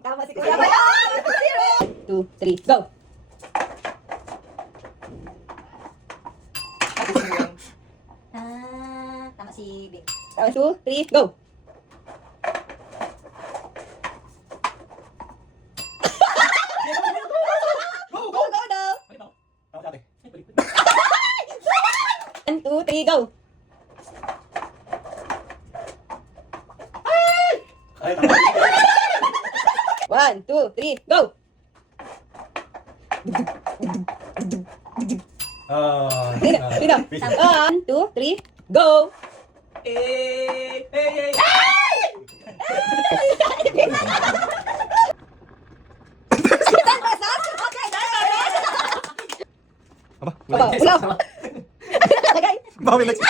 Tama si Kuya. 2, 3, go! Tama si Bing. Tama, 2, 3, go! Go, go, go! 1, 2, 3, go! One, two, three, go! Dito. 1, 2, 3, go! Aba, Aba, ulam. Lagay. Bawi next.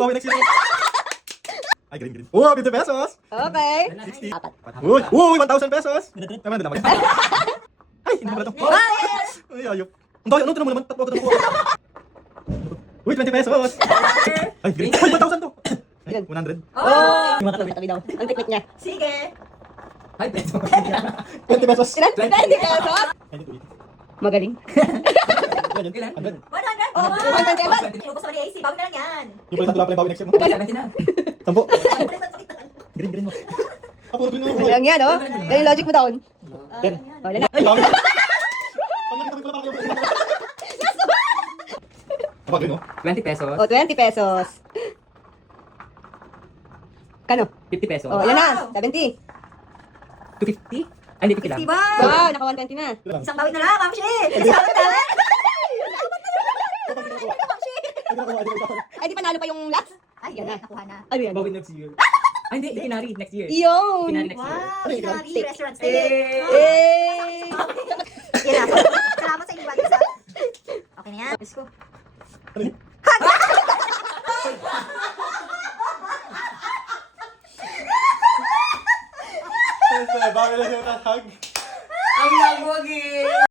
Bawi next year. Ay, green. Oh, 50 pesos. Okay. 60. Apat. Uy, 1,000 pesos. Tama na naman. Ay, hindi pala to. Ay, ayok. Ang dami, ano ito naman naman? Tatlo ko. Uy, 20 pesos. Ay, green. Uy, 1,000 to. Ay, 100. Oh! Tabi daw. Ang tiklik niya. Sige. 20 pesos. Ilan? 20 pesos? Magaling. Ilan? 100. 100. Oh, 100. Yung gusto mo ni AC, bawi na lang yan. Yung pala tatlo pala yung bawi next year mo. 70 na. 10. Green mo. Puro green mo. Magaling yan, oh. Yan yung logic mo doon. 10. Oh, yan na. Ay, bawi. Apa green mo? 20 pesos. Oh, 20 pesos. Kano? 50 pesos. Oh, yan na. 70. 250? Ay, hindi 50 lang. Diba? Wow, naka 120 na. Isang bawit na lang, Ma'am Shi. Isang bawit na lang. Ay, di panalo pa yung last? Ay, yan na. Nakuha na. Ano yan? Bawi next year. Ay, hindi. Ikinari next year. Yun. Ikinari next year. Wow, Kinari Restaurant Stay. Eh. Yan na. Salamat sa inyong bata. Okay na yan. Let's go. Bawi na siya hug. Ang lagwag eh!